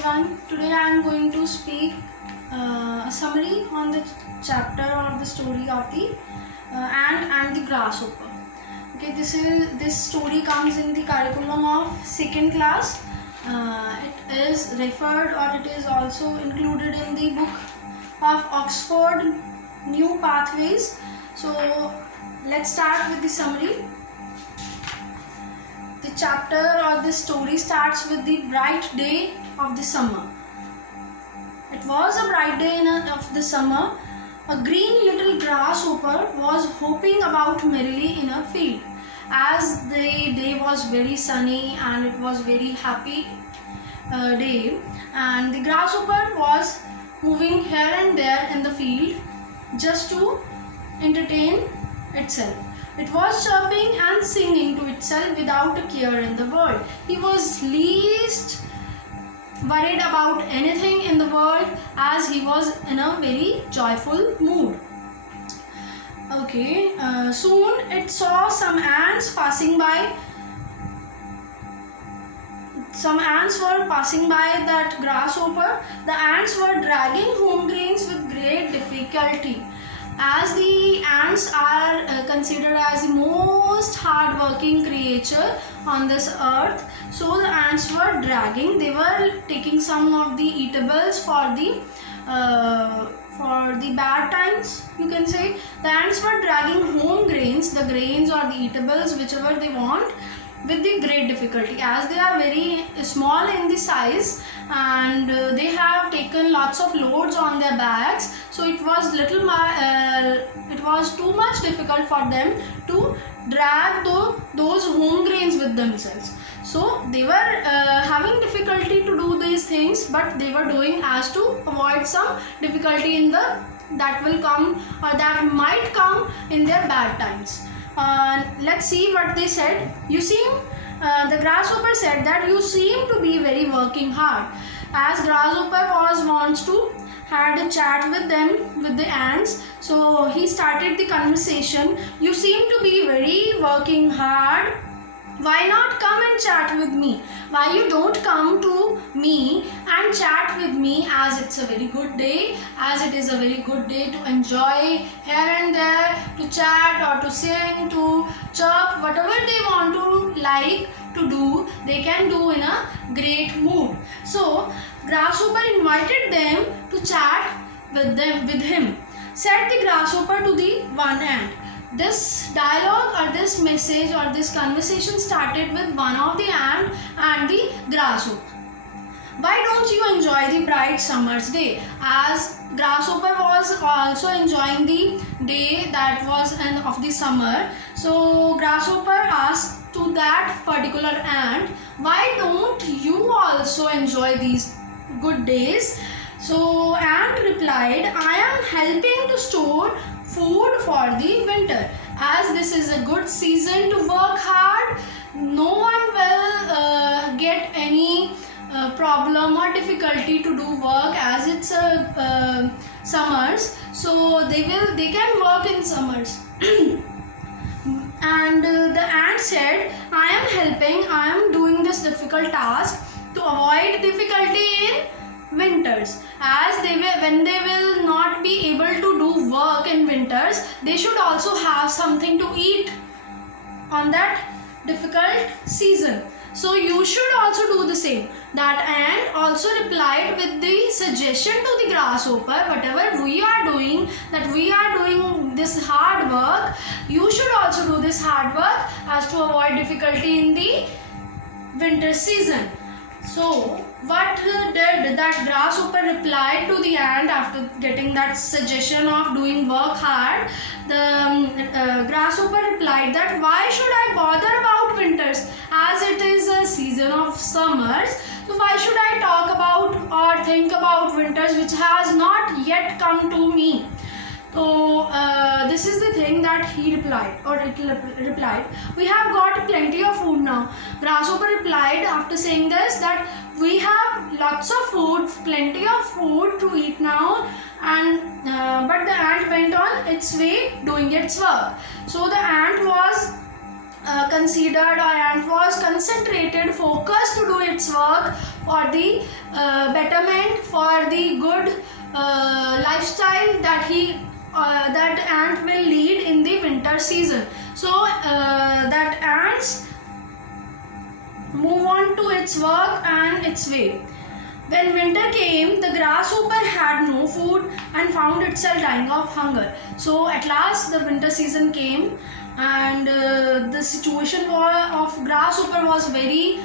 everyone. Today I am going to speak a summary on the chapter or the story of the ant and the grasshopper. Okay, this story comes in the curriculum of second class. It is referred or it is also included in the book of Oxford New Pathways. So let's start with the summary. The chapter or the story starts with the bright day of the summer. It was a bright day of the summer. A green little grasshopper was hopping about merrily in a field. As the day was very sunny and it was very happy day, and the grasshopper was moving here and there in the field just to entertain itself. It was chirping and singing to itself without a care in the world. He was least worried about anything in the world as he was in a very joyful mood. Okay, soon it saw some ants passing by. Some ants were passing by that grasshopper. The ants were dragging home grains with great difficulty. As the ants are considered as the most hard-working creature on this earth, so the ants were dragging. They were taking some of the eatables for the bad times. You can say the ants were dragging home grains, the grains or the eatables, whichever they want, with the great difficulty, as they are very small in the size and they have taken lots of loads on their backs, so it was it was too much difficult for them to drag those home grains with themselves. So they were having difficulty to do these things, but they were doing as to avoid some difficulty in that will come or that might come in their bad times. Let's see what they said. The grasshopper said that you seem to be very working hard. As grasshopper wants to had a chat with them, with the ants, so he started the conversation. You seem to be very working hard. Why not come and chat with me? Why you don't come to me and chat with me, as it's a very good day, as it is a very good day to enjoy here and there, to chat or to sing, to chirp, whatever they want to like to do, they can do in a great mood. So grasshopper invited them to chat with him. Said the grasshopper to the one ant. This dialogue or this message or this conversation started with one of the ant and the grasshopper. Why don't you enjoy the bright summer's day? As grasshopper was also enjoying the day that was of the summer, so grasshopper asked to that particular ant, why don't you also enjoy these good days? So ant replied, I am helping to store food for the winter. As this is a good season to work hard, no one will get any problem or difficulty to do work, as it's summers, so they can work in summers. And the ant said, I am helping, I am doing this difficult task to avoid difficulty in winters, as when they will not be able to do work in winters, they should also have something to eat on that difficult season. So you should also do the same. That ant also replied with the suggestion to the grasshopper, whatever we are doing, that we are doing this hard work, you should also do this hard work as to avoid difficulty in the winter season. So what did that grasshopper reply to the ant after getting that suggestion of doing work hard? The grasshopper replied that why should I bother about winters, as it is a season of summers, so why should I talk about or think about winters which has not yet come to me? So this is the thing that he replied, or it replied, we have got plenty of food now. Grasshopper replied after saying this that we have lots of food, plenty of food to eat now, and but the ant went on its way doing its work. So the ant was considered, or ant was concentrated, focused to do its work for the betterment, for the good lifestyle that ant will lead in the winter season. So that ants move on to its work and its way. When winter came, the grasshopper had no food and found itself dying of hunger. So at last the winter season came, and the situation of grasshopper was very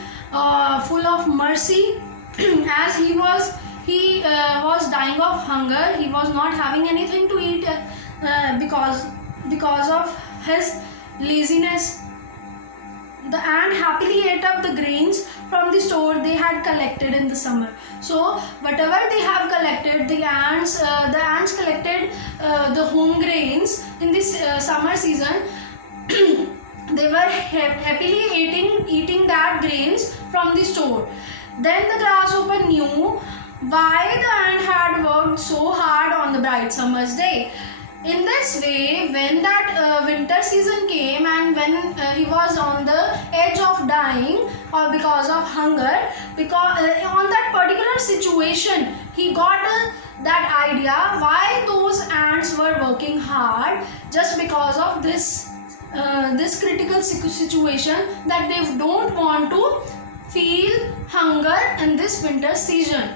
full of mercy as he was dying of hunger. He was not having anything to eat because of his laziness. The ant happily ate up the grains from the store they had collected in the summer. So whatever they have collected, the ants collected the home grains in this summer season. They were happily eating that grains from the store. Then the grasshopper knew why the ant had worked so hard on the bright summer's day. In this way, when that winter season came, and when he was on the edge of dying or because of hunger, because on that particular situation, he got that idea why those ants were working hard, just because of this critical situation, that they don't want to feel hunger in this winter season.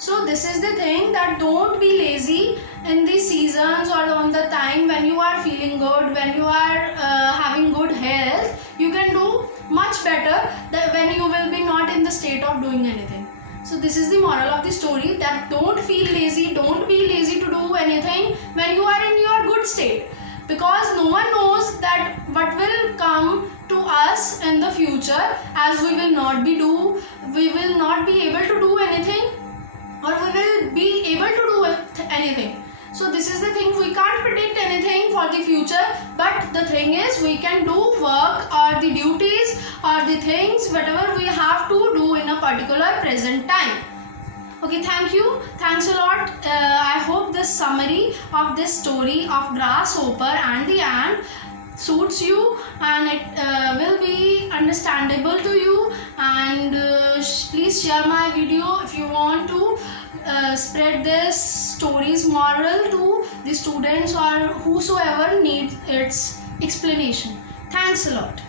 So this is the thing, that don't be lazy in the seasons or on the time when you are feeling good, when you are having good health. You can do much better than when you will be not in the state of doing anything. So this is the moral of the story, that don't feel lazy, don't be lazy to do anything when you are in your good state, because no one knows that what will come to us in the future, as we will not be able to do anything, or we will be able to do anything. So this is the thing, we can't predict anything for the future, but the thing is, we can do work or the duties or the things whatever we have to do in a particular present time. Okay, thank you. Thanks a lot. I hope this summary of this story of grasshopper and the ant suits you, and it will be understandable to you. And please share my video if you want to spread this story's moral to the students or whosoever needs its explanation. Thanks a lot.